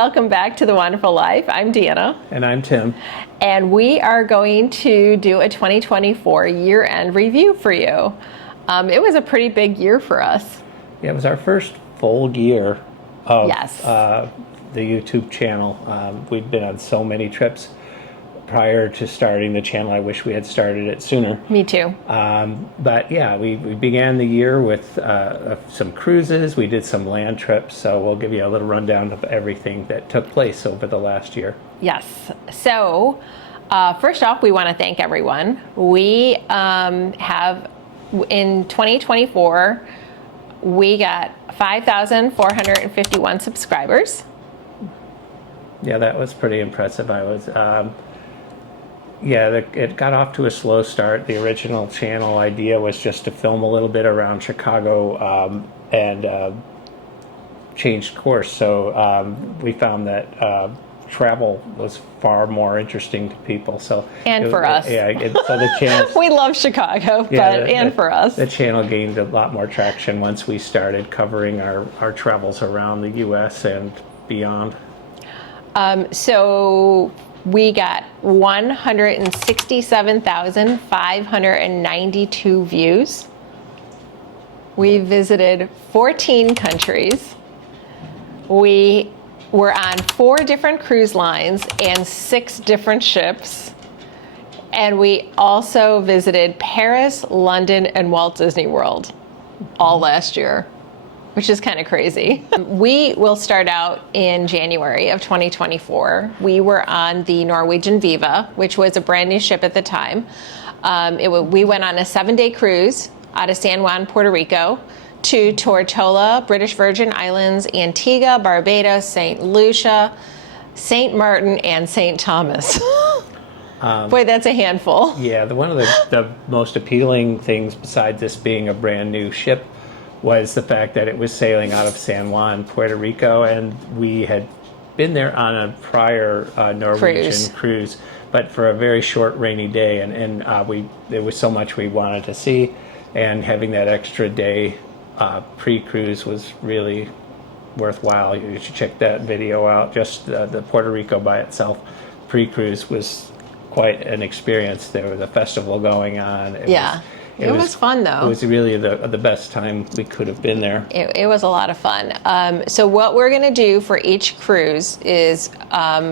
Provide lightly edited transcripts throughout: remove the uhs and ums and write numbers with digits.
welcome back to The Wonderful Life. I'm Deanna. And I'm Tim. And we are going to do a 2024 year-end review for you. It was a pretty big year for us. Yeah, it was our first full year of Yes. The YouTube channel. We've been on so many trips prior to starting the channel. I wish we had started it sooner. Me too. But yeah, we began the year with some cruises. We did some land trips. So we'll give you a little rundown of everything that took place over the last year. Yes. So first off, we want to thank everyone. We have, in 2024, we got 5,451 subscribers. Yeah, that was pretty impressive. It got off to a slow start. The original channel idea was just to film a little bit around Chicago and changed course. So we found that travel was far more interesting to people. So for us. Yeah, so the channel. We love Chicago, for us. The channel gained a lot more traction once we started covering our travels around the U.S. and beyond. So we got 167,592 views. We visited 14 countries. We were on 4 different cruise lines and 6 different ships. And we also visited Paris, London, and Walt Disney World all last year, which is kind of crazy. We will start out in January of 2024. We were on the Norwegian Viva, which was a brand new ship at the time. We went on a 7-day cruise out of San Juan, Puerto Rico, to Tortola, British Virgin Islands, Antigua, Barbados, St. Lucia, St. Maarten, and St. Thomas. Boy, that's a handful. Yeah, one of the most appealing things, besides this being a brand new ship, was the fact that it was sailing out of San Juan, Puerto Rico, and we had been there on a prior Norwegian cruise, but for a very short rainy day, and there was so much we wanted to see, and having that extra day pre-cruise was really worthwhile. You should check that video out. Just the Puerto Rico by itself pre-cruise was quite an experience. There was a festival going on. It was fun, though. It was really the best time we could have been there. It was a lot of fun. So what we're going to do for each cruise is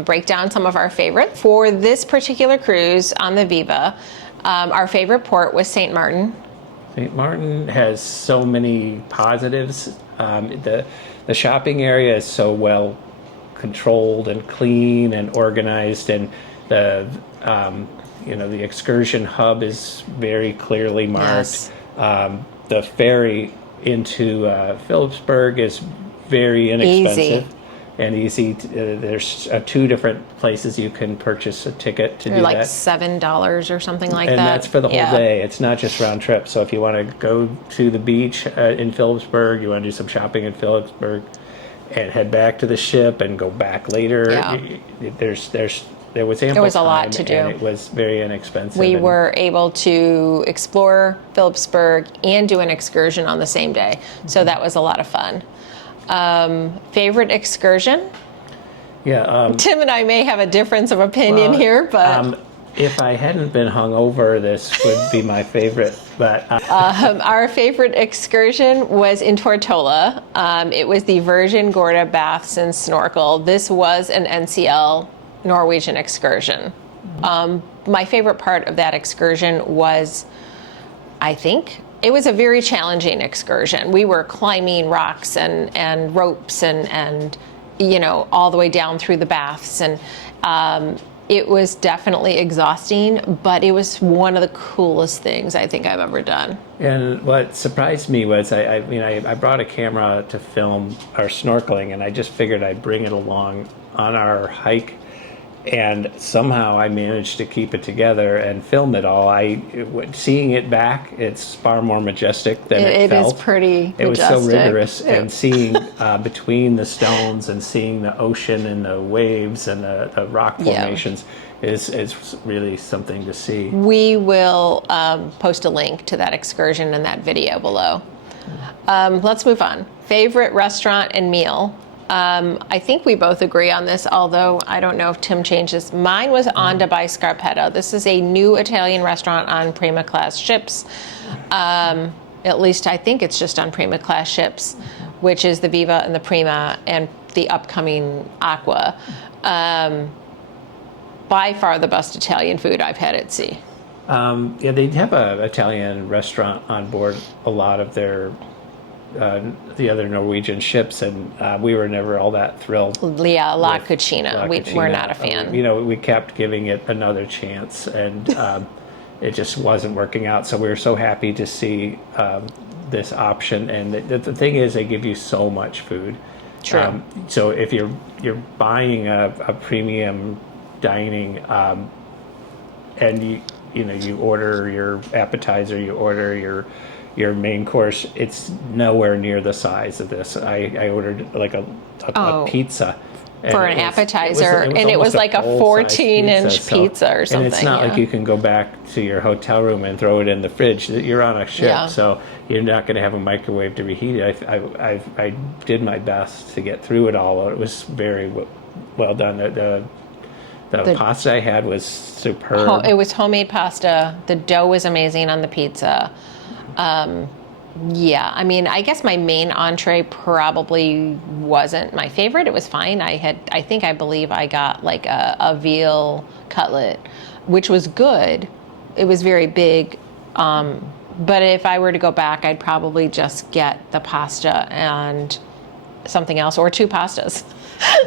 break down some of our favorites. For this particular cruise on the Viva, our favorite port was St. Maarten. St. Maarten has so many positives. The shopping area is so well controlled and clean and organized, and the excursion hub is very clearly marked. Yes. The ferry into Phillipsburg is very inexpensive and easy. There's 2 different places you can purchase a ticket to do like that. $7 or something like and that. And that's for the whole day. It's not just round trip. So if you want to go to the beach in Phillipsburg, you want to do some shopping in Phillipsburg, and head back to the ship and go back later, there was ample time. There was a lot to do. And it was very inexpensive. We were able to explore Phillipsburg and do an excursion on the same day. So that was a lot of fun. Favorite excursion? Yeah. Tim and I may have a difference of opinion here, but... if I hadn't been hungover, this would be my favorite. But our favorite excursion was in Tortola. It was the Virgin Gorda Baths and Snorkel. This was an NCL Norwegian excursion. My favorite part of that excursion was, I think, it was a very challenging excursion. We were climbing rocks and ropes and all the way down through the baths, and it was definitely exhausting, but it was one of the coolest things I think I've ever done. And what surprised me was I brought a camera to film our snorkeling, and I just figured I'd bring it along on our hike. And somehow I managed to keep it together and film it all. Seeing it back, it's far more majestic than it felt. It is pretty majestic. It was so rigorous, and seeing between the stones and seeing the ocean and the waves and the rock formations is really something to see. We will post a link to that excursion and that video below. Let's move on. Favorite restaurant and meal? I think we both agree on this, although I don't know if Tim changed this. Mine was Onda by Scarpetta. This is a new Italian restaurant on Prima Class ships. At least I think it's just on Prima Class ships, which is the Viva and the Prima and the upcoming Aqua. By far the best Italian food I've had at sea. Yeah, they have an Italian restaurant on board a lot of their the other Norwegian ships, and we were never all that thrilled. Yeah, La with Cucina. La Cucina. We're not a fan. We kept giving it another chance, and it just wasn't working out. So we were so happy to see this option. And the thing is, they give you so much food. True. So if you're buying a premium dining, and you order your appetizer, you order your main course, it's nowhere near the size of this. I ordered like a pizza. For an appetizer, and it was like a 14-inch pizza or something. And it's not like you can go back to your hotel room and throw it in the fridge. You're on a ship, so you're not going to have a microwave to reheat it. I did my best to get through it all. It was very well done. The pasta I had was superb. It was homemade pasta. The dough was amazing on the pizza. Yeah, I mean, I guess my main entree probably wasn't my favorite. It was fine. I believe I got like a veal cutlet, which was good. It was very big. But if I were to go back, I'd probably just get the pasta and something else, or two pastas,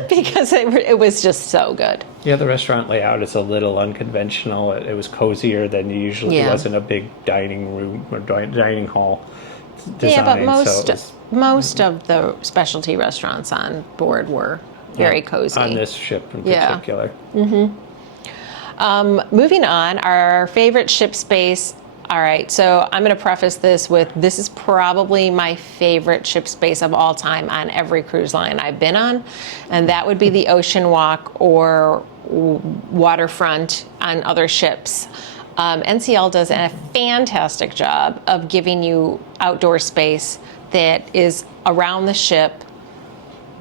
because it was just so good. Yeah, the restaurant layout is a little unconventional. It was cozier than usually. It wasn't a big dining room or dining hall design. Yeah, but most of the specialty restaurants on board were very cozy. On this ship in particular. Moving on, our favorite ship space. All right, so I'm going to preface this with, this is probably my favorite ship space of all time on every cruise line I've been on, and that would be the ocean walk or waterfront on other ships. NCL does a fantastic job of giving you outdoor space that is around the ship,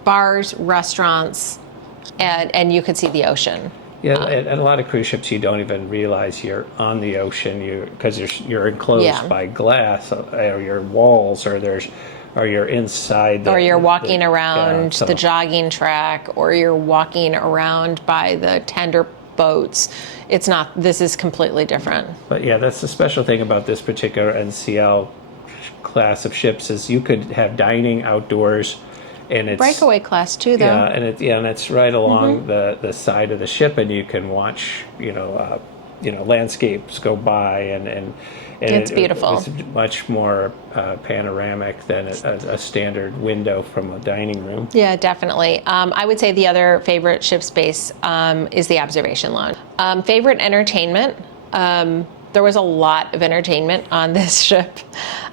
bars, restaurants, and you can see the ocean. Yeah, and a lot of cruise ships, you don't even realize you're on the ocean, because you're enclosed by glass, or your walls, or you're inside. Or you're walking around the jogging track, or you're walking around by the tender boats. It's not. This is completely different. But yeah, that's the special thing about this particular NCL class of ships is you could have dining outdoors. And it's breakaway class too, though. Yeah, and it's right along the side of the ship, and you can watch, landscapes go by, and it's beautiful. It's much more panoramic than a standard window from a dining room. Yeah, definitely. I would say the other favorite ship space is the observation lounge. Favorite entertainment. There was a lot of entertainment on this ship,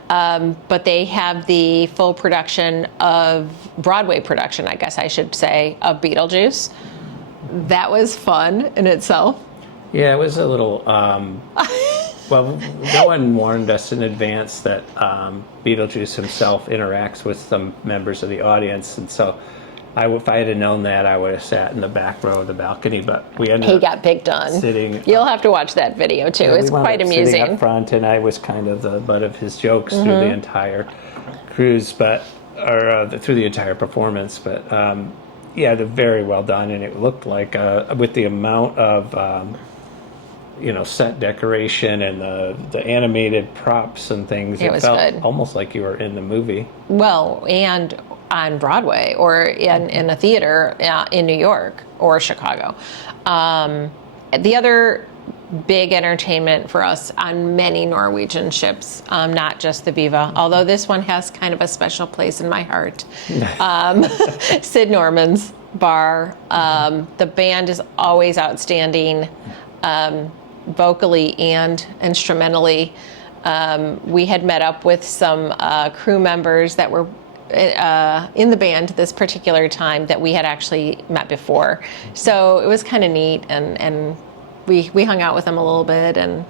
but they have the full production of Broadway production, I guess I should say, of Beetlejuice. That was fun in itself. Yeah, it was a little. Well, no one warned us in advance that Beetlejuice himself interacts with some members of the audience, and so. If I had known that, I would have sat in the back row of the balcony, but we ended up. He got picked on. Sitting. You'll have to watch that video too. It's quite amusing. Sitting up front, and I was kind of the butt of his jokes through the entire cruise, through the entire performance. But they're very well done, and it looked like with the amount of set decoration and the animated props and things, it felt good. Almost like you were in the movie. Well, and on Broadway or in a theater in New York or Chicago. The other big entertainment for us on many Norwegian ships, not just the Viva, although this one has kind of a special place in my heart. Sid Norman's bar. The band is always outstanding, vocally and instrumentally. We had met up with some crew members that were in the band this particular time that we had actually met before. So it was kind of neat, and we hung out with them a little bit. And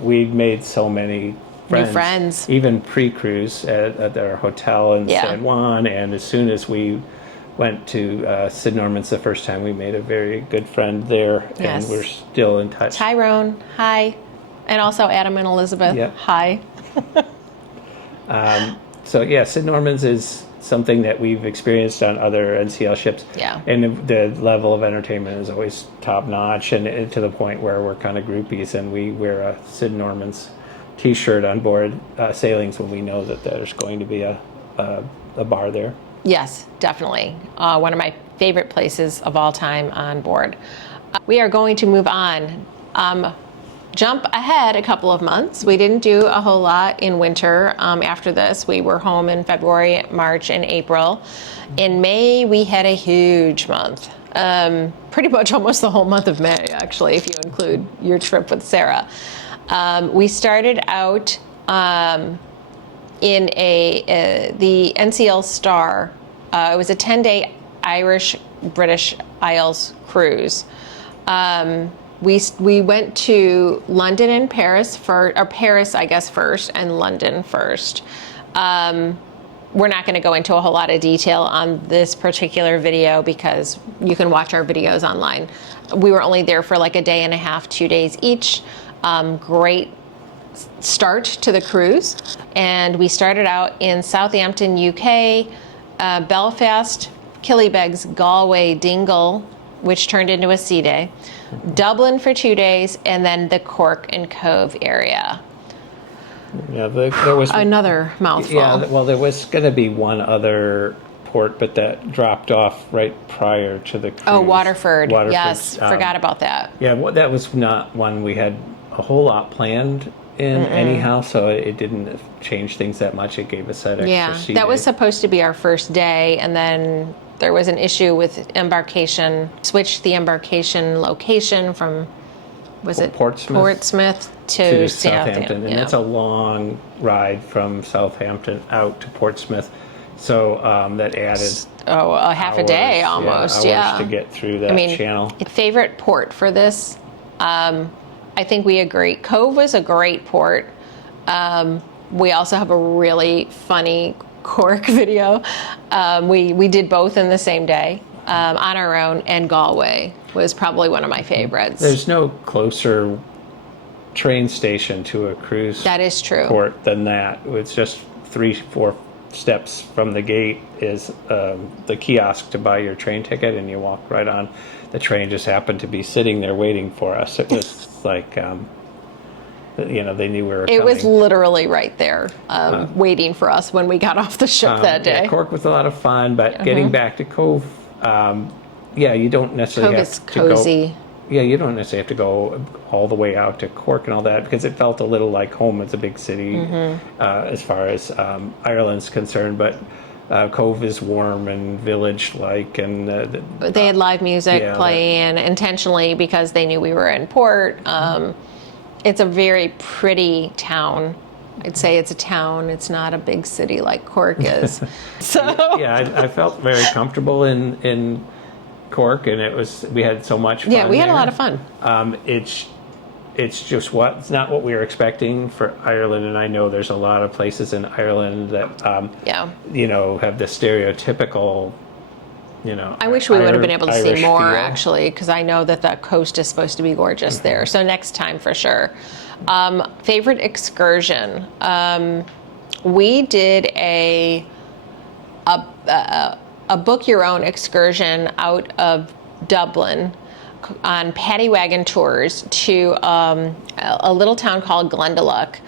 we made so many friends. New friends. Even pre-cruise at our hotel in San Juan, and as soon as we went to Sid Norman's the first time. We made a very good friend there, Yes. and we're still in touch. Tyrone, hi. And also Adam and Elizabeth, Yep. hi. So yeah, Sid Norman's is something that we've experienced on other NCL ships. Yeah. And the level of entertainment is always top notch, and to the point where we're kind of groupies, and we wear a Sid Norman's T-shirt on board sailings when we know that there's going to be a bar there. Yes, definitely. One of my favorite places of all time on board. We are going to move on. Jump ahead a couple of months. We didn't do a whole lot in winter after this. We were home in February, March, and April. In May, we had a huge month. Pretty much almost the whole month of May, actually, if you include your trip with Sarah. We started out in the NCL Star. It was a 10-day Irish-British Isles cruise. We went to London and Paris Paris, I guess, first, and London first. We're not going to go into a whole lot of detail on this particular video because you can watch our videos online. We were only there for like a day and a half, 2 days each. Great start to the cruise. And we started out in Southampton, UK, Belfast, Killybegs, Galway, Dingle, which turned into a sea day, Dublin for 2 days, and then the Cork and Cove area. Yeah, there was Another mouthful. Yeah, well, there was going to be one other port, but that dropped off right prior to the cruise. Oh, Waterford. Yes, forgot about that. Yeah, well, that was not one we had a whole lot planned in anyhow, so it didn't change things that much. It gave us that extra sea that was day. supposed to be our first day, and then there was an issue with Embarkation. Switched the Embarkation location from, was it Portsmouth to Southampton, and yeah. that's a long ride from Southampton out to Portsmouth. So that added a half a day almost. Hours to get through that channel. Favorite port for this? I think we agree. Cove was a great port. We also have a really funny Cork video. We did both in the same day on our own, and Galway was probably one of my favorites. There's no closer train station to a cruise That is true. port than that. It's just 3-4 steps from the gate is the kiosk to buy your train ticket, and you walk right on. The train just happened to be sitting there waiting for us. It was like, they knew we were coming. It was literally right there, waiting for us when we got off the ship that day. Yeah, Cork was a lot of fun, but getting back to Cove, you don't necessarily Cove have is to cozy. go. Yeah, you don't necessarily have to go all the way out to Cork and all that, because it felt a little like home. It's a big city as far as Ireland's concerned, but Cove is warm and village-like, and They had live music playing intentionally because they knew we were in port. It's a very pretty town. I'd say it's a town. It's not a big city like Cork is. So yeah, I felt very comfortable in Cork, and we had so much fun. Yeah, we had there. a lot of fun. It's just it's not what we were expecting for Ireland, and I know there's a lot of places in Ireland that have the stereotypical, I wish we would have been able to see Irish more, feel. actually, because I know that the coast is supposed to be gorgeous there. So next time for sure. Favorite excursion? We did a book your own excursion out of Dublin on paddy wagon tours to a little town called Glendalough.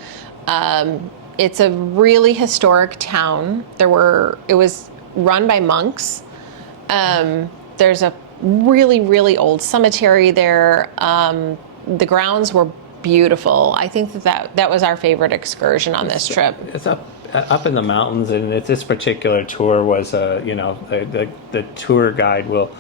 It's a really historic town. It was run by monks. There's a really, really old cemetery there. The grounds were beautiful. I think that was our favorite excursion on this trip. It's up in the mountains, and this particular tour was the tour guide will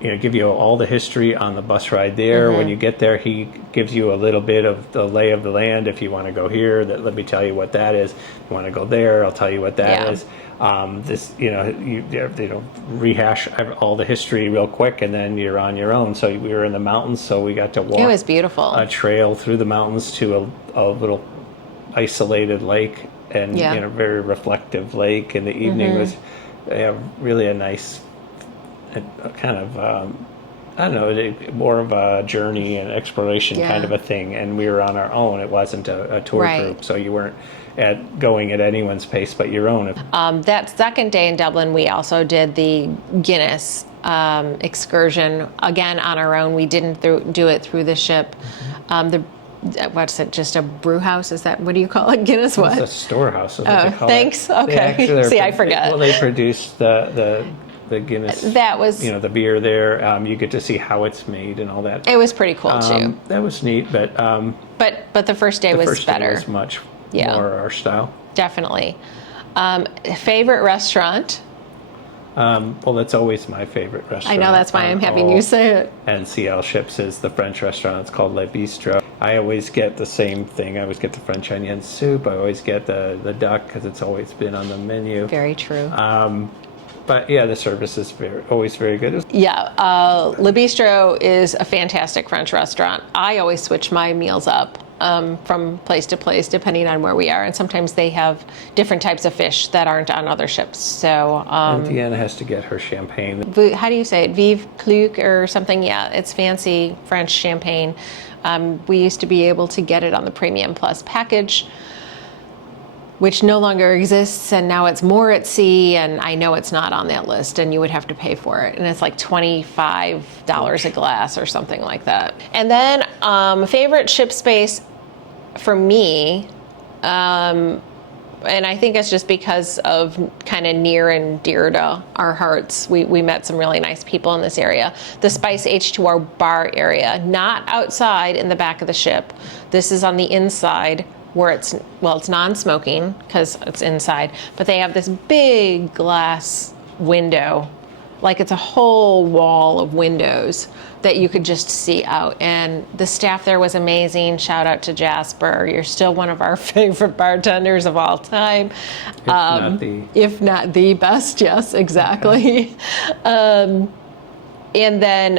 give you all the history on the bus ride there. When you get there, he gives you a little bit of the lay of the land. If you want to go here, let me tell you what that is. If you want to go there, I'll tell you what that is. You rehash all the history real quick, and then you're on your own. So we were in the mountains, so we got to walk. It was beautiful. A trail through the mountains to a little isolated lake, and a very reflective lake. And the evening was they have really a nice kind of I don't know, more of a journey and exploration kind of a thing. And we were on our own. It wasn't a tour group, so you weren't going at anyone's pace but your own. That second day in Dublin, we also did the Guinness excursion, again on our own. We didn't do it through the ship. What's it, just a brew house? Is that, what do you call it? Guinness what? It's a storehouse. Thanks. Okay. See, I forget. Well, they produce the Guinness. That was, the beer there. You get to see how it's made and all that. It was pretty cool too. That was neat, but the first day was better. Day was much more our style. Definitely. Favorite restaurant? Well, that's always my favorite restaurant. I know, that's why I'm having you say it. NCL ships is the French restaurant. It's called Le Bistro. I always get the same thing. I always get the French onion soup. I always get the duck because it's always been on the menu. Very true. But yeah, the service is always very good. Yeah, Le Bistro is a fantastic French restaurant. I always switch my meals up from place to place depending on where we are, and sometimes they have different types of fish that aren't on other ships. So and Deanna has to get her champagne. How do you say it? Vive Clouk or something? Yeah, it's fancy French champagne. We used to be able to get it on the Premium Plus package, which no longer exists, and now it's more at sea, and I know it's not on that list, and you would have to pay for it, and it's like $25 a glass or something like that. And then favorite ship space for me, and I think it's just because of kind of near and dear to our hearts. We met some really nice people in this area. The Spice H2O bar area, not outside in the back of the ship. This is on the inside, where it's non-smoking because it's inside, but they have this big glass window, like it's a whole wall of windows that you could just see out. And the staff there was amazing. Shout out to Jasper. You're still one of our favorite bartenders of all time. If not the best, yes, exactly. And then,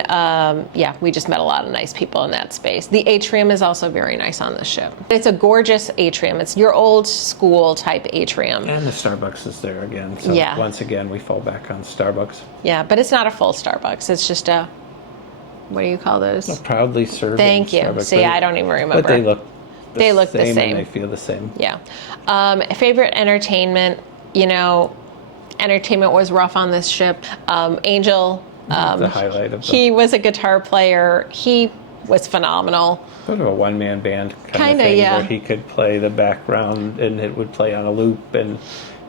we just met a lot of nice people in that space. The atrium is also very nice on the ship. It's a gorgeous atrium. It's your old school type atrium. And the Starbucks is there again. So once again, we fall back on Starbucks. Yeah, but it's not a full Starbucks. It's just a, what do you call those? A proudly serving Thank you. Starbucks. See, I don't even remember. But they look the same. And they feel the same. Yeah. Favorite entertainment, entertainment was rough on this ship. Angel, the highlight of he was a guitar player. He was phenomenal. Sort of a one-man band kind of thing, where he could play the background and it would play on a loop, and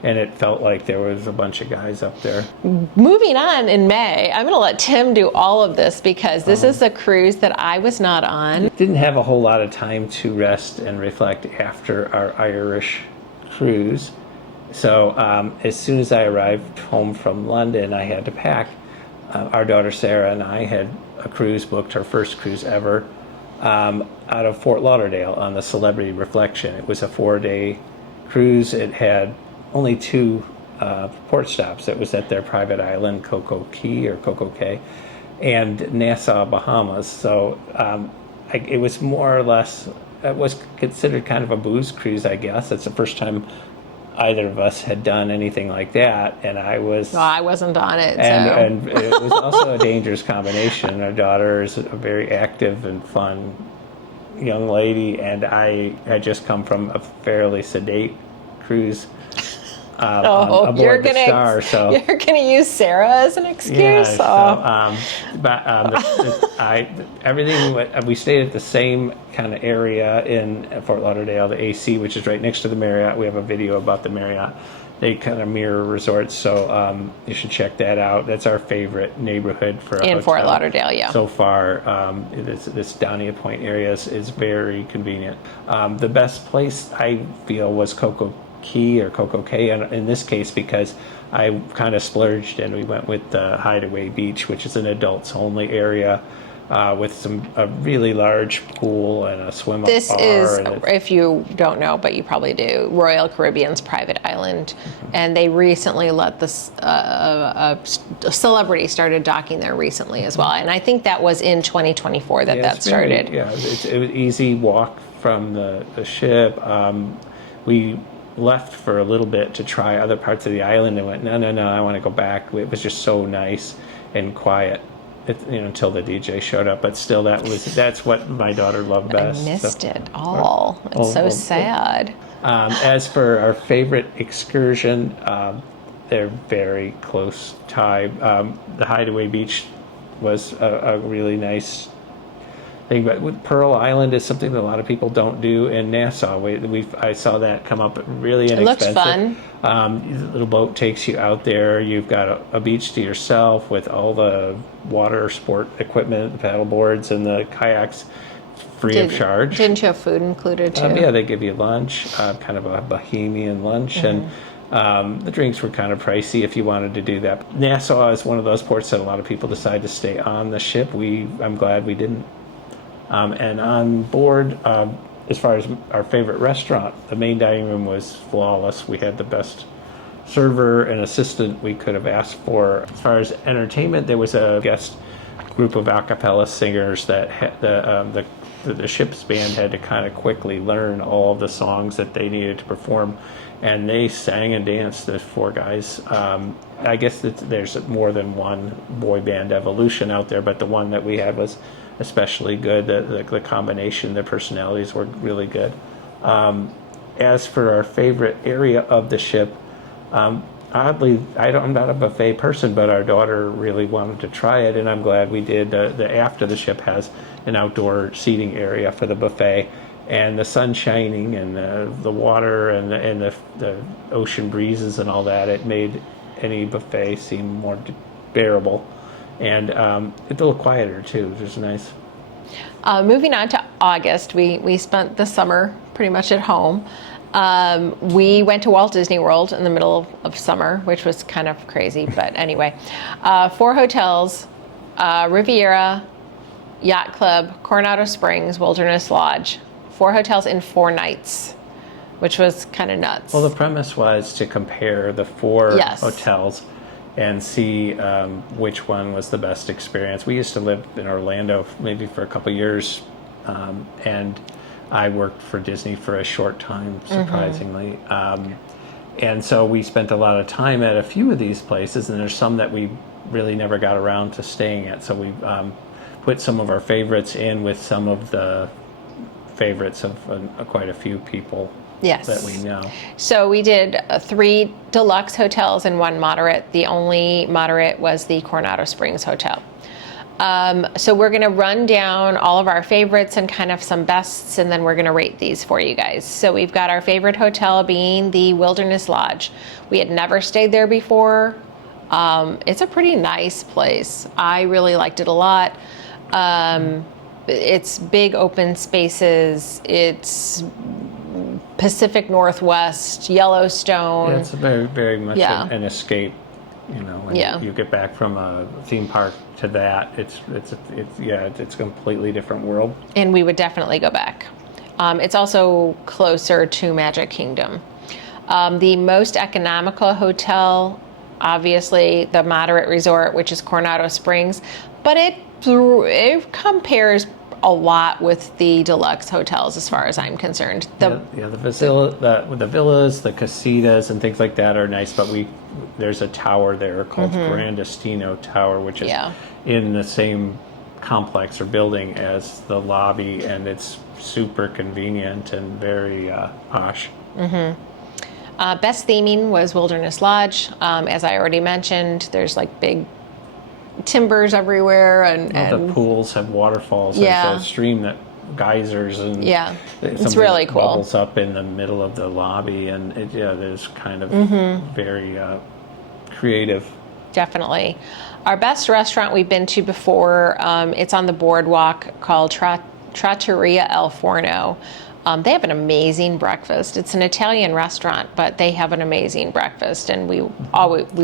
it felt like there was a bunch of guys up there. Moving on in May, I'm going to let Tim do all of this because this is a cruise that I was not on. Didn't have a whole lot of time to rest and reflect after our Irish cruise. So as soon as I arrived home from London, I had to pack. Our daughter Sarah and I had a cruise booked, our first cruise ever, out of Fort Lauderdale on the Celebrity Reflection. It was a 4-day cruise. It had only 2 port stops. It was at their private island, Coco Key or Coco Cay, and Nassau, Bahamas. So it was more or less, it was considered kind of a booze cruise, I guess. It's the first time either of us had done anything like that, and I wasn't on it. And it was also a dangerous combination. Our daughter is a very active and fun young lady, and I had just come from a fairly sedate cruise aboard the Star. So you're going to use Sarah as an excuse. Yeah, everything. We stayed at the same kind of area in Fort Lauderdale, the AC, which is right next to the Marriott. We have a video about the Marriott. They kind of mirror resorts, so you should check that out. That's our favorite neighborhood for a in hotel. Fort Lauderdale. Yeah. So far, this Dania Point area is very convenient. The best place I feel was Coco Key or Coco Cay in this case, because I kind of splurged and we went with the Hideaway Beach, which is an adults only area with a really large pool and a swim-up bar. This is, if you don't know, but you probably do, Royal Caribbean's private island, and they recently let this a celebrity started docking there recently as well, and I think that was in 2024 that started. It was easy walk from the ship. We left for a little bit to try other parts of the island and went, no, I want to go back. It was just so nice and quiet. Until the DJ showed up, but still, that's what my daughter loved best. I missed it all. It's so sad. As for our favorite excursion, they're very close tie. The Hideaway Beach was a really nice thing, but with Pearl Island is something that a lot of people don't do in Nassau. I saw that come up really inexpensive. It looks fun. The little boat takes you out there. You've got a beach to yourself with all the water sport equipment, the paddle boards and the kayaks, free of charge. Didn't you have food included too? Yeah, they give you lunch, kind of a bohemian lunch, and the drinks were kind of pricey if you wanted to do that. Nassau is one of those ports that a lot of people decide to stay on the ship. I'm glad we didn't. And on board, as far as our favorite restaurant, the main dining room was flawless. We had the best server and assistant we could have asked for. As far as entertainment, there was a guest group of a cappella singers that the ship's band had to kind of quickly learn all of the songs that they needed to perform, and they sang and danced. There's 4 guys. I guess there's more than one boy band evolution out there, but the one that we had was especially good. The combination, the personalities were really good. As for our favorite area of the ship, oddly, I'm not a buffet person, but our daughter really wanted to try it, and I'm glad we did. The aft of the ship has an outdoor seating area for the buffet, and the sun shining and the water and the ocean breezes and all that, it made any buffet seem more bearable. And it's a little quieter too, which is nice. Moving on to August, we spent the summer pretty much at home. We went to Walt Disney World in the middle of summer, which was kind of crazy, but anyway. 4 hotels, Riviera, Yacht Club, Coronado Springs, Wilderness Lodge. 4 hotels in 4 nights, which was kind of nuts. Well, the premise was to compare the 4 hotels and see which one was the best experience. We used to live in Orlando maybe for a couple years, and I worked for Disney for a short time, surprisingly. And so we spent a lot of time at a few of these places, and there's some that we really never got around to staying at. So we put some of our favorites in with some of the favorites of quite a few people that we know. So we did 3 deluxe hotels and 1 moderate. The only moderate was the Coronado Springs Hotel. So we're going to run down all of our favorites and kind of some bests, and then we're going to rate these for you guys. So we've got our favorite hotel being the Wilderness Lodge. We had never stayed there before. It's a pretty nice place. I really liked it a lot. It's big open spaces. It's Pacific Northwest, Yellowstone. Yeah, it's very, very much an escape. When you get back from a theme park to that, it's a completely different world. And we would definitely go back. It's also closer to Magic Kingdom. The most economical hotel, obviously, the moderate resort, which is Coronado Springs, but it compares a lot with the deluxe hotels as far as I'm concerned. The villas, the casitas and things like that are nice, but there's a tower there called Grandestino Tower, which is in the same complex or building as the lobby, and it's super convenient and very posh. Best theming was Wilderness Lodge. As I already mentioned, there's like big timbers everywhere, and the pools have waterfalls. There's a stream that geysers, and it's really cool. Bubbles up in the middle of the lobby, and there's kind of very creative. Definitely. Our best restaurant we've been to before, it's on the boardwalk, called Trattoria El Forno. They have an amazing breakfast. It's an Italian restaurant, but they have an amazing breakfast, and we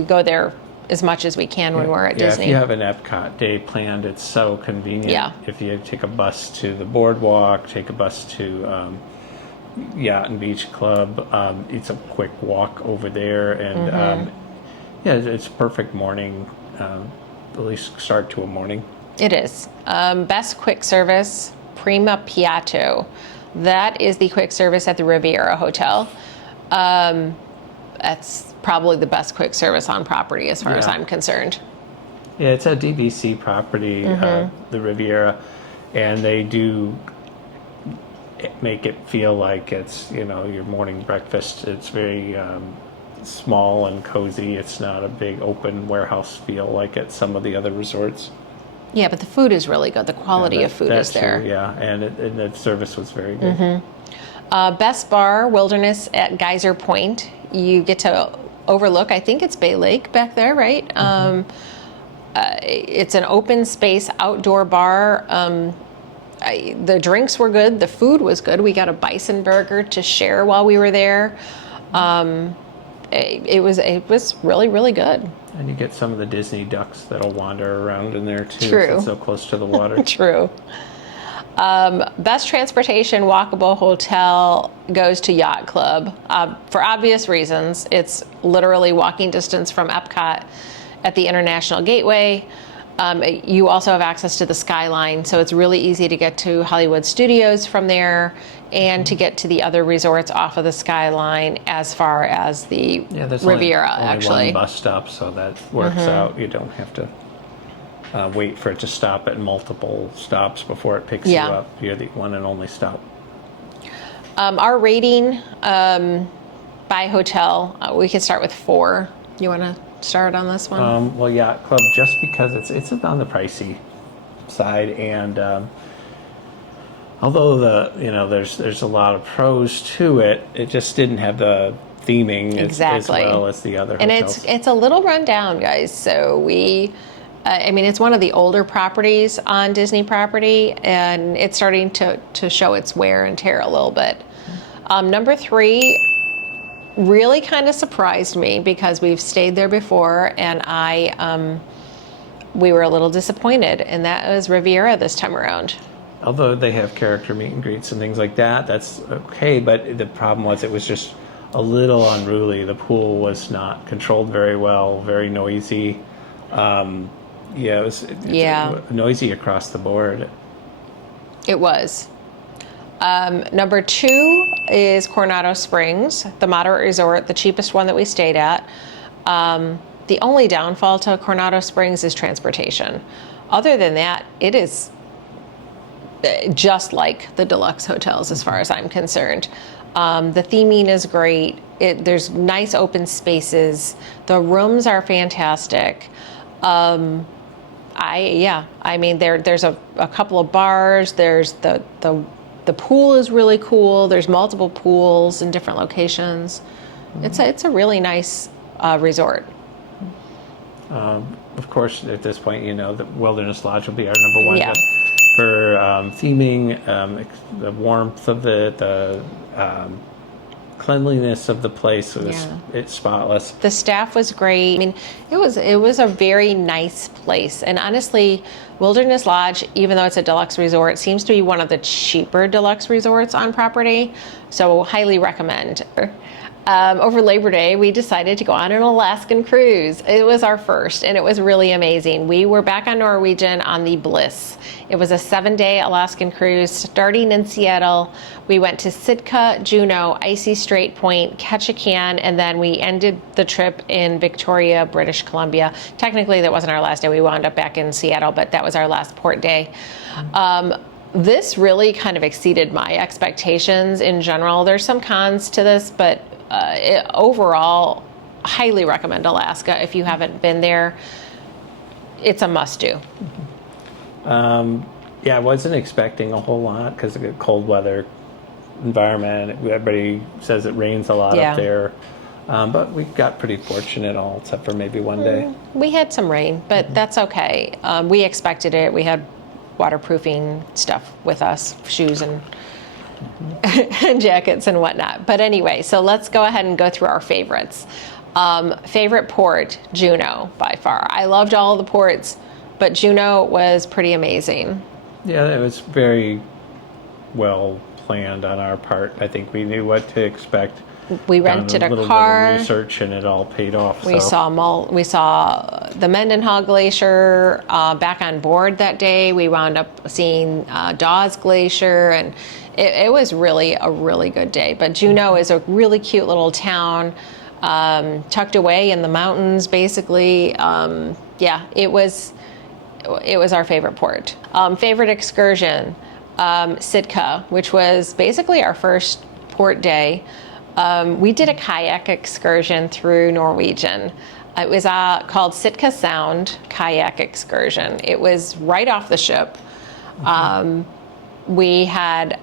go there as much as we can when we're at Disney. If you have an Epcot day planned, it's so convenient. If you take a bus to the boardwalk, take a bus to Yacht and Beach Club, it's a quick walk over there, and it's a perfect morning, at least start to a morning. It is. Best quick service, Prima Piatto. That is the quick service at the Riviera Hotel. That's probably the best quick service on property as far as Yeah. I'm concerned. Yeah, it's a DVC property, the Riviera, and they do make it feel like it's, your morning breakfast. It's very small and cozy. It's not a big open warehouse feel like at some of the other resorts. Yeah, but the food is really good. The quality of food is there. Too, yeah, and the service was very good. Best bar, Wilderness at Geyser Point. You get to overlook, I think it's Bay Lake back there, right? It's an open space outdoor bar. The drinks were good. The food was good. We got a bison burger to share while we were there. It was really, really good. And you get some of the Disney ducks that'll wander around in there too. True. It's so close to the water. True. Best transportation walkable hotel goes to Yacht Club. For obvious reasons, it's literally walking distance from Epcot at the International Gateway. You also have access to the skyline, so it's really easy to get to Hollywood Studios from there and to get to the other resorts off of the skyline as far as the There's Riviera, only actually. one bus stop, so that works out. You don't have to wait for it to stop at multiple stops before it picks you up. You're the one and only stop. Our rating by hotel, we can start with 4. You want to start on this one? Well, Yacht Club, just because it's on the pricey side, and although there's a lot of pros to it, it just didn't have the theming as well as the other hotels. And it's a little run down, guys. So it's one of the older properties on Disney property, and it's starting to show its wear and tear a little bit. Number 3 really kind of surprised me because we've stayed there before, and we were a little disappointed, and that was Riviera this time around. Although they have character meet and greets and things like that, that's okay. But the problem was it was just a little unruly. The pool was not controlled very well, very noisy. It was noisy across the board. It was. Number 2 is Coronado Springs, the moderate resort, the cheapest one that we stayed at. The only downfall to Coronado Springs is transportation. Other than that, it is just like the deluxe hotels as far as I'm concerned. The theming is great. There's nice open spaces. The rooms are fantastic. There's a couple of bars. There's the pool is really cool. There's multiple pools in different locations. It's a really nice resort. Of course, at this point, the Wilderness Lodge will be our number 1. Yeah. For theming, the warmth of it, the cleanliness of the place it's spotless. The staff was great. It was a very nice place. And honestly, Wilderness Lodge, even though it's a deluxe resort, seems to be one of the cheaper deluxe resorts on property. So highly recommend. Over Labor Day, we decided to go on an Alaskan cruise. It was our first, and it was really amazing. We were back on Norwegian on the Bliss. It was a 7-day Alaskan cruise starting in Seattle. We went to Sitka, Juneau, Icy Strait Point, Ketchikan, and then we ended the trip in Victoria, British Columbia. Technically, that wasn't our last day. We wound up back in Seattle, but that was our last port day. This really kind of exceeded my expectations in general. There's some cons to this, but overall, highly recommend Alaska if you haven't been there. It's a must-do. I wasn't expecting a whole lot because of the cold weather environment. Everybody says it rains a lot up there. But we got pretty fortunate all, except for maybe one day. We had some rain, but that's okay. We expected it. We had waterproofing stuff with us, shoes and jackets and whatnot. But anyway, so let's go ahead and go through our favorites. Favorite port, Juneau, by far. I loved all of the ports, but Juneau was pretty amazing. Yeah, it was very well planned on our part. I think we knew what to expect. We rented done a little car. bit of research, and it all paid off. We saw the Mendenhall Glacier back on board that day. We wound up seeing Dawes Glacier, and it was really a really good day. But Juneau is a really cute little town, tucked away in the mountains, basically. Yeah, it was our favorite port. Favorite excursion, Sitka, which was basically our first port day. We did a kayak excursion through Norwegian. It was called Sitka Sound Kayak Excursion. It was right off the ship. We had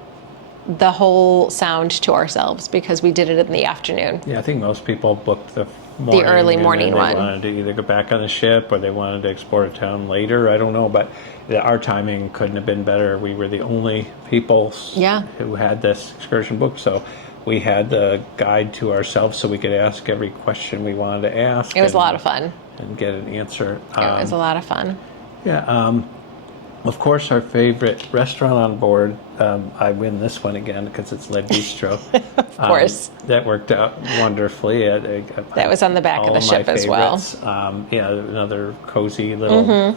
the whole sound to ourselves because we did it in the afternoon. Yeah, I think most people booked the morning, early morning and then one. they wanted to either go back on the ship or they wanted to explore a town later. I don't know, but our timing couldn't have been better. We were the only people who had this excursion booked, so we had the guide to ourselves so we could ask every question we wanted to ask. It was a lot of fun. And get an answer. It was a lot of fun. Yeah. Of course, our favorite restaurant on board, I win this one again because it's Lead Bistro. Of course. That worked out wonderfully. That was on the back of the ship as well. Yeah, another cozy little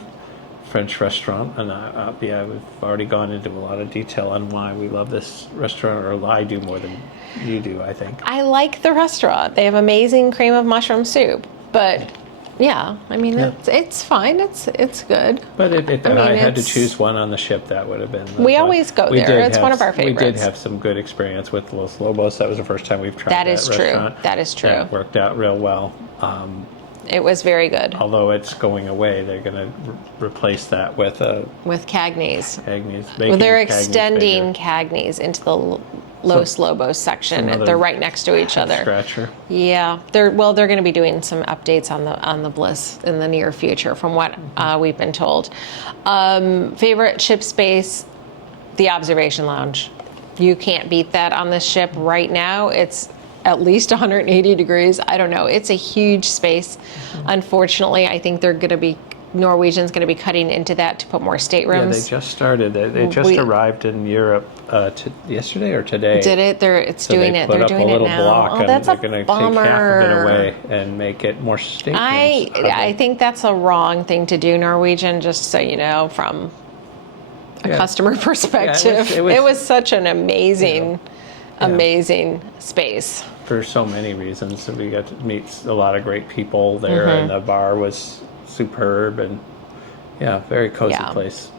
French restaurant. And we've already gone into a lot of detail on why we love this restaurant, or I do more than you do, I think. I like the restaurant. They have amazing cream of mushroom soup, but yeah, I mean, it's fine. It's good. But if I had to choose one on the ship, that would have been. We always go there. It's one of our favorites. We did have some good experience with Los Lobos. That was the first time we've tried that restaurant. That is true. That worked out real well. It was very good. Although it's going away, they're going to replace that with Cagney's. Well, they're extending Cagney's into the Los Lobos section. They're right next to each other. Scratcher. Yeah, they're going to be doing some updates on the Bliss in the near future, from what we've been told. Favorite ship space, the observation lounge. You can't beat that on this ship right now. It's at least 180 degrees. I don't know. It's a huge space. Unfortunately, I think Norwegian's going to be cutting into that to put more staterooms. Yeah, they just started. They just arrived in Europe yesterday or today. Did it? They're doing it now. They're doing it now. Block, and that's they're going to take half of it away and make it more staterooms. I think that's a wrong thing to do, Norwegian, just so you know, from a customer perspective. Yeah, it was such an amazing space. For so many reasons. We got to meet a lot of great people there, and the bar was superb, and very cozy place.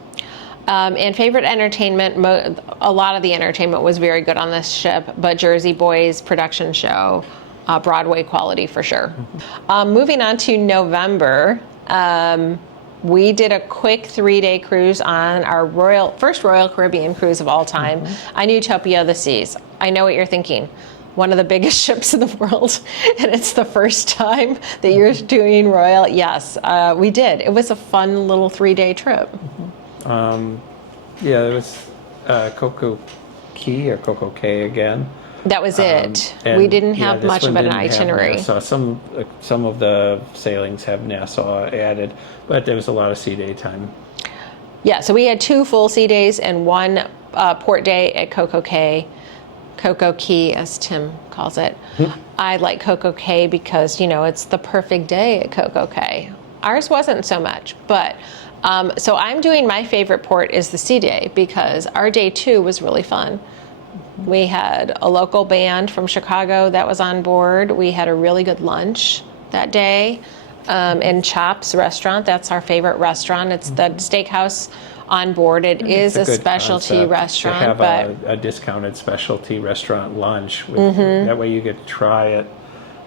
And favorite entertainment, a lot of the entertainment was very good on this ship, but Jersey Boys production show, Broadway quality for sure. Moving on to November, we did a quick 3-day cruise on our first Royal Caribbean cruise of all time on Utopia of the Seas. I know what you're thinking. One of the biggest ships in the world, and it's the first time that you're doing Royal. Yes, we did. It was a fun little 3-day trip. It was Coco Key or Coco Cay again. That was it. We didn't have much of an itinerary. Some of the sailings have Nassau added, but there was a lot of sea day time. Yeah, so we had 2 full sea days and 1 port day at Coco Cay. Coco Key, as Tim calls it. I like Coco Cay because, it's the perfect day at Coco Cay. Ours wasn't so much, but so I'm doing my favorite port is the sea day because our day 2 was really fun. We had a local band from Chicago that was on board. We had a really good lunch that day in Chops restaurant. That's our favorite restaurant. It's the steakhouse on board. It is a specialty restaurant, to have a discounted specialty restaurant lunch. That way you get to try it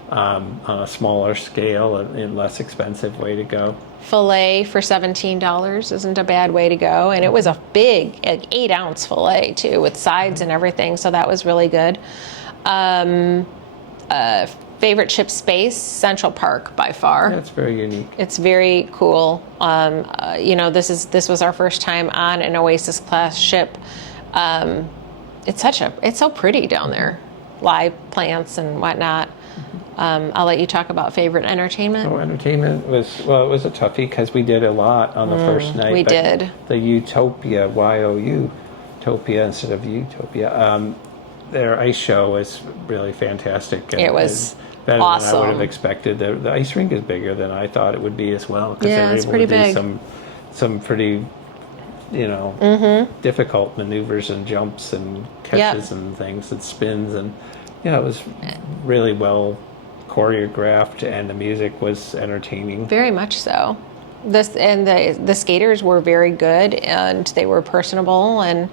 on a smaller scale and less expensive way to go. Filet for $17 isn't a bad way to go, and it was a big 8-ounce filet too, with sides and everything. So that was really good. Favorite ship space, Central Park by far. Yeah, it's very unique. It's very cool. This was our first time on an Oasis class ship. It's so pretty down there, live plants and whatnot. I'll let you talk about favorite entertainment. Entertainment was, it was a toughie because we did a lot on the first night. We did. The Utopia, Utopia instead of Utopia. their ice show was really fantastic. It was better than I would have awesome. expected. The ice rink is bigger than I thought it would be as well. Because Yeah, they were it's able pretty to do big. some pretty, difficult maneuvers and jumps and catches and things and spins. And yeah, it was really well choreographed, and the music was entertaining. Very much so. The skaters were very good, and they were personable and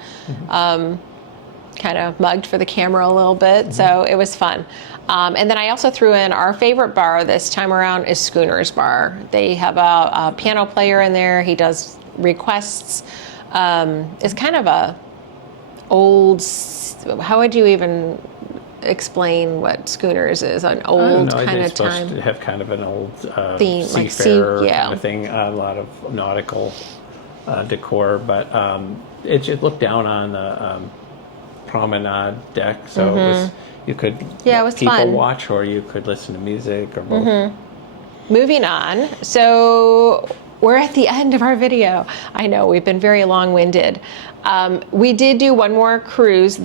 kind of mugged for the camera a little bit. So it was fun. And then I also threw in our favorite bar this time around is Schooner's Bar. They have a piano player in there. He does requests. It's kind of a old. How would you even explain what Schooners is? An old kind of supposed time to have kind of an old theme, like seafarer yeah. kind of thing. A lot of nautical decor, but it looked down on the promenade deck, so it was you could Yeah, it was people fun. watch, or you could listen to music, or both. Moving on. So we're at the end of our video. I know we've been very long-winded. We did do one more cruise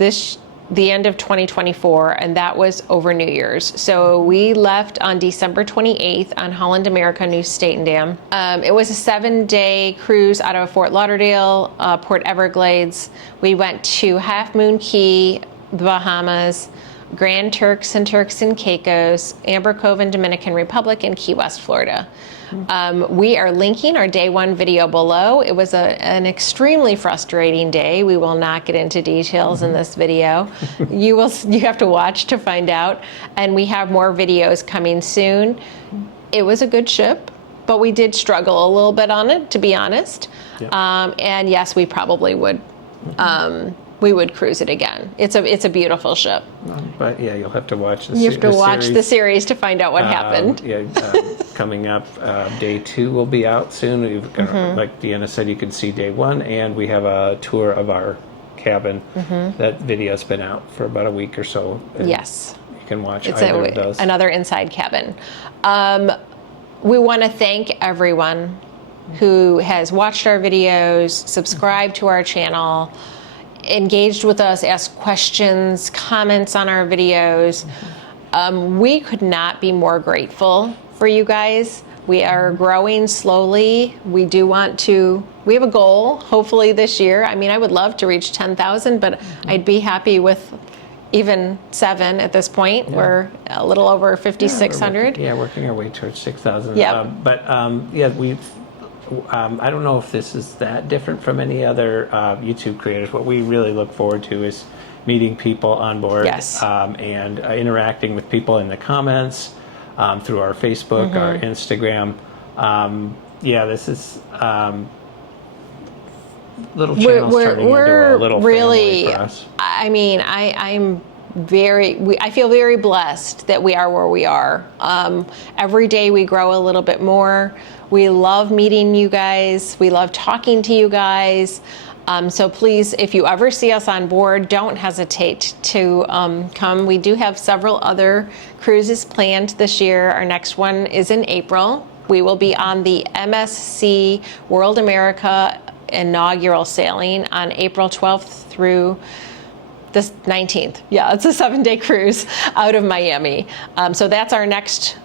the end of 2024, and that was over New Year's. So we left on December 28th on Holland America New Statendam. It was a 7-day cruise out of Fort Lauderdale, Port Everglades. We went to Half Moon Key, the Bahamas, Grand Turks and Caicos, Amber Cove and Dominican Republic, and Key West, Florida. We are linking our day one video below. It was an extremely frustrating day. We will not get into details in this video. You have to watch to find out. And we have more videos coming soon. It was a good ship, but we did struggle a little bit on it, to be honest. Yep. And yes, we probably would. We would cruise it again. It's a beautiful ship. But yeah, you'll have to watch the You have to watch series. the series to find out what happened. Coming up, day 2 will be out soon. We've got, like Deanna said, you can see day 1, and we have a tour of our cabin. That video's been out for about a week or so. Yes. You can watch It's either of those. another inside cabin. We want to thank everyone who has watched our videos, subscribed to our channel, engaged with us, asked questions, comments on our videos. We could not be more grateful for you guys. We are growing slowly. We have a goal, hopefully this year. I mean, I would love to reach 10,000, but I'd be happy with even 7 at this point. Yeah. We're a little over 5,600. Working our way towards 6,000. Yeah. I don't know if this is that different from any other YouTube creators. What we really look forward to is meeting people on board. Yes. And interacting with people in the comments, through our Facebook, our Instagram. This is little channels turning into a little really, family for us. I mean, I feel very blessed that we are where we are. Every day we grow a little bit more. We love meeting you guys. We love talking to you guys. So please, if you ever see us on board, don't hesitate to come. We do have several other cruises planned this year. Our next one is in April. We will be on the MSC World America inaugural sailing on April 12th through the 19th. Yeah, it's a 7-day cruise out of Miami. So that's our next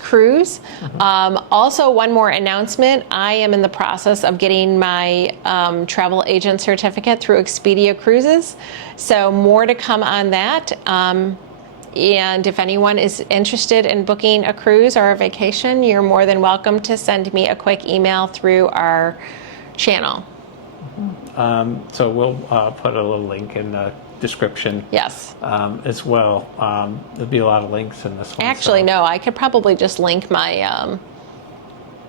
cruise. Also, one more announcement. I am in the process of getting my travel agent certificate through Expedia Cruises. So more to come on that. And if anyone is interested in booking a cruise or a vacation, you're more than welcome to send me a quick email through our channel. So we'll put a little link in the description. Yes. As well. There'll be a lot of links in this one. Actually, no, I could probably just link my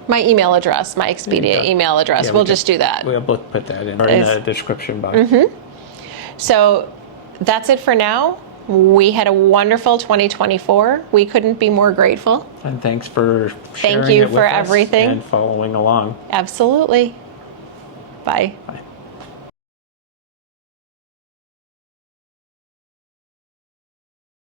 my email address, my Expedia email address. We'll just do that. We'll put that in the description box. So that's it for now. We had a wonderful 2024. We couldn't be more grateful. And thanks for sharing Thank you it with for us everything. and following along. Absolutely. Bye. Bye.